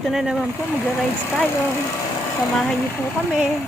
ito na naman po, mag-rides tayo. Samahan niyo po kami.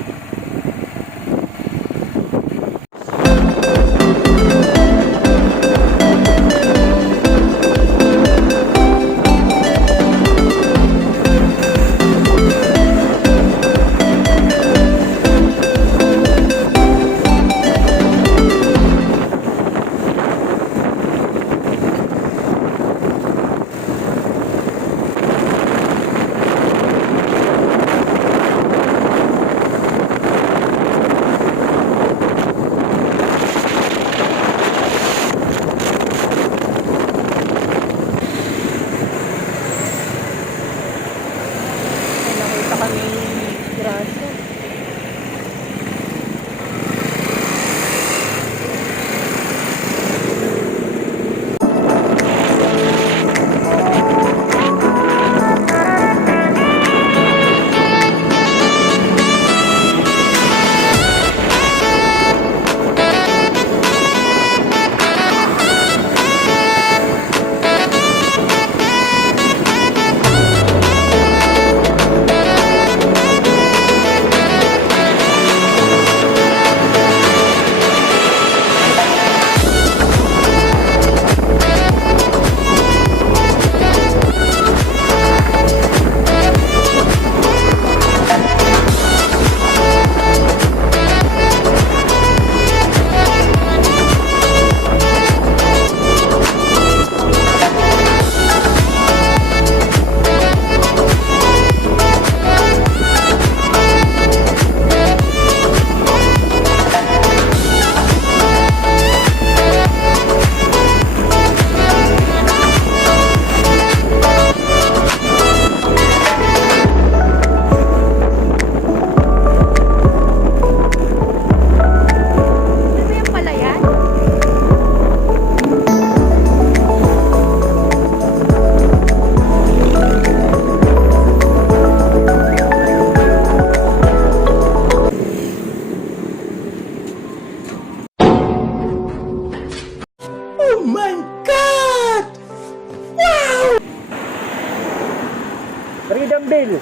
Freedom Bill.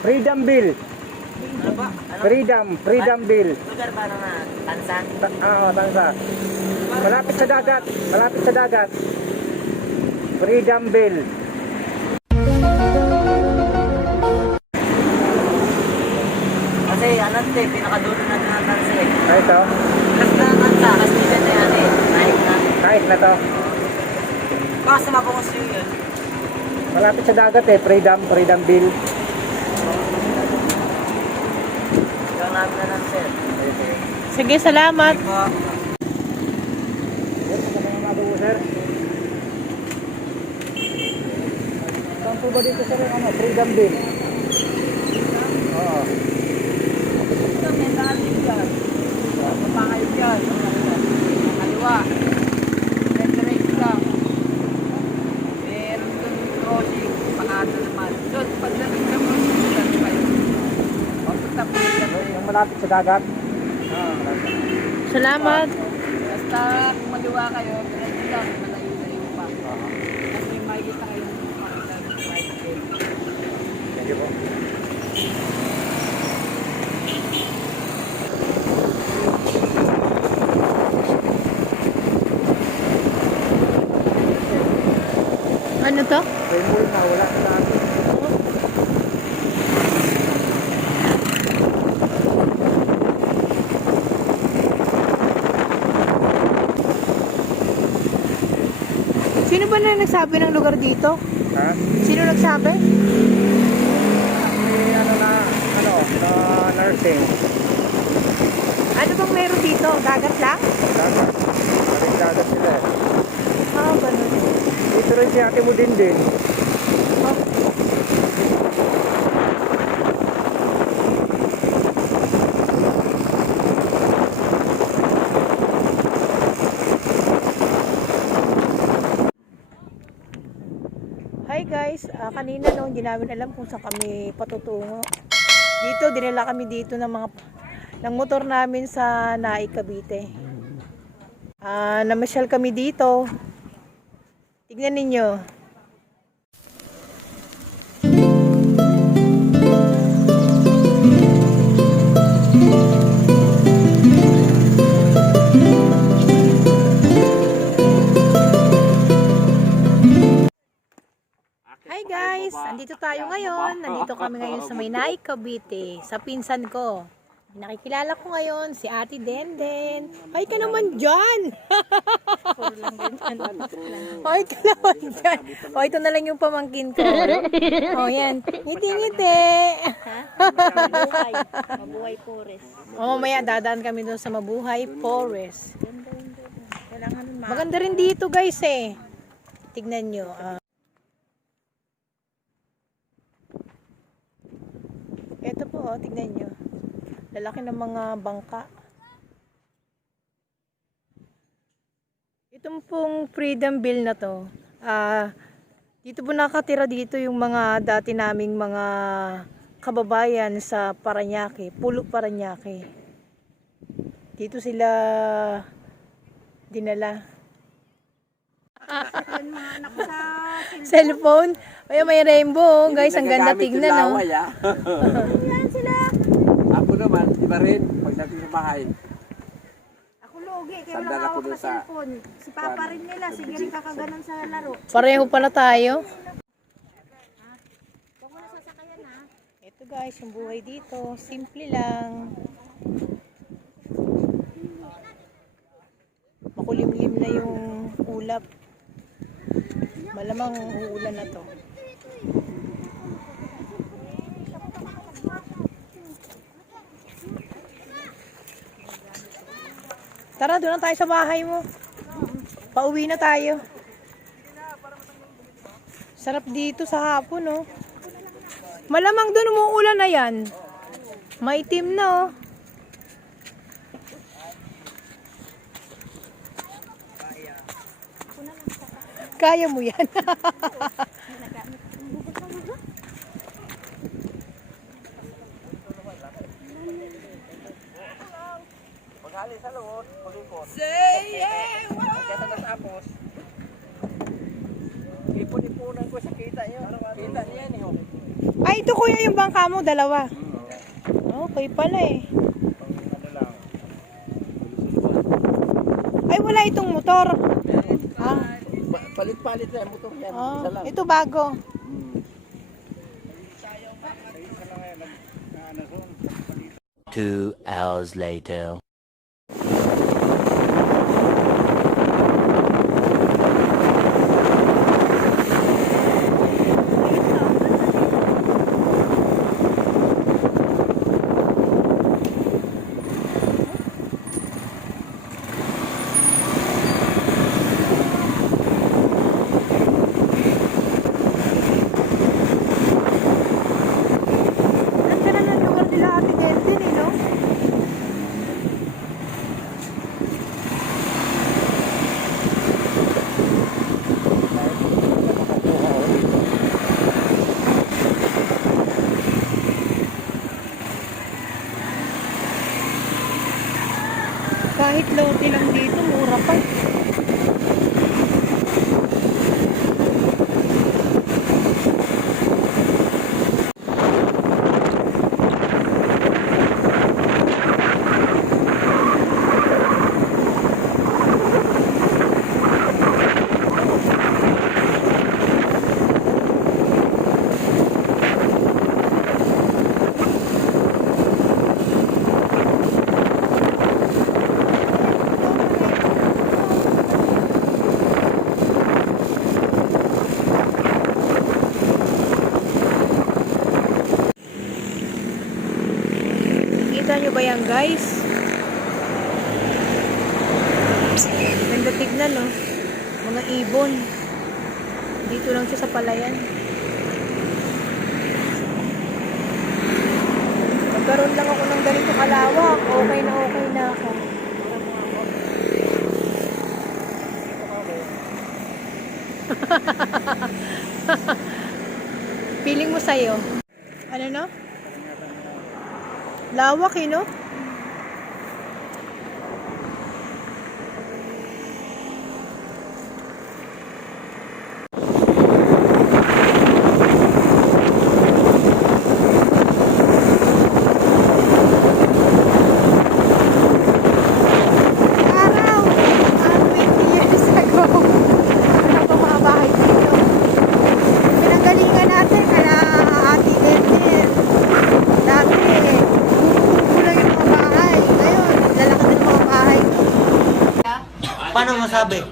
Freedom Bill. Ano ba? Freedom Bill. Lugar ba na Tansan? Oo, Tansa. Malapit sa dagat. Malapit sa dagat. Freedom Bill. Kasi ano ito eh, pinakadulo na ng Tansa eh. Ito. Plus na Tansa, kasi dyan na yan eh. Kahit na to. Baka sa mapangos yun. Malapit sa dagat eh. Freedom Bill. Yung namin na lang sir. Sige, salamat. Sir. Saan po ba dito sir? Ano? Freedom Bill. Oo. Ito may dati dyan. Papakayot dyan. Kaliwa. Direct lang. Meron doon crossing. Pakata naman. Doon, pagdating sa crossing, doon kayo. Papunta po dyan. Yung malapit sa dagat. Salamat. Basta kung maliwa kayo, direct lang. Malayo-layo pa. Kasi may makikita kayong makikita ng right lane. Thank you po. Ano to? Rainbow na, wala sa akin. Sino ba na nagsabi ng lugar dito? Ha? Sino nagsabi? Nursing. Ano bang meron dito? Dagat lang? Dagat. Maring dagat sila eh. Ah, ganun. Dito rin si ate mo din. Oh. Hi guys, kanina no, hindi namin alam kung saan kami patutungo. Dito, dinala kami dito ng motor namin sa Naik, Cavite. Namasyal kami dito. Tignan ninyo. Nandito tayo ngayon. Nandito kami ngayon sa Maynay, Cavite. Sa pinsan ko. Nakikilala ko ngayon si Ate Denden. Ay ka naman dyan! Ay ka naman dyan! O, ito na lang yung pamangkin ko. O, yan. Ngiti-ngiti. Mabuhay Forest. O, mamaya dadaan kami doon sa Mabuhay Forest. Maganda rin dito guys eh. Tignan nyo. Ito po, tignan nyo. Lalaki ng mga bangka. Itong pong Freedom Bill na to, dito po nakatira dito yung mga dati naming mga kababayan sa Parañaque, Pulo Parañaque. Dito sila dinala. Cellphone. Ay, may rainbow. Guys, ang ganda tignan, no? Yan sila. Ako naman, iba rin. Pagdating sa bahay, Ako lugi, kaya Sandal wala ako hawak dun na sa- cellphone. Si Papa rin nila, sige rin kakaganon sa laro. Pareho pala tayo. Huwag mo na sasakayan ha. Ito guys, yung buhay dito. Simple lang. Makulimlim na yung ulap. Malamang uulan na to. Tara, doon na tayo sa bahay mo. Pauwi na tayo. Sarap dito sa hapon, no? Malamang doon umuulan na yan. Maitim na, oh. Kaya mo yan. maghali sa loob, mag-ikot. Say yeah! Kaya natapos, ipon-ipunan ko sa kita nyo. Kita niya yan, eh. Ay, ito kuya yung bangka mo, dalawa. Okay pala eh. Ano lang, Ay, wala itong motor. palit-palit na yung motor yan. Ah, Isa lang. ito bago. 2 hours later. Ganda na ng lugar nila Ate Denden eh, no? Kahit lote lang dito, mura pa. Kita nyo ba yan guys? Ganda tignan, no? Mga ibon. Dito lang siya sa palayan. Magkaroon lang ako ng ganito kalawak. Okay na ako. Feeling mo sa'yo? Ano no? Lawak eh, no? Araw! 20 years ago. Ano pa mga bahay dito? Pinanggalingan natin, paano masabi?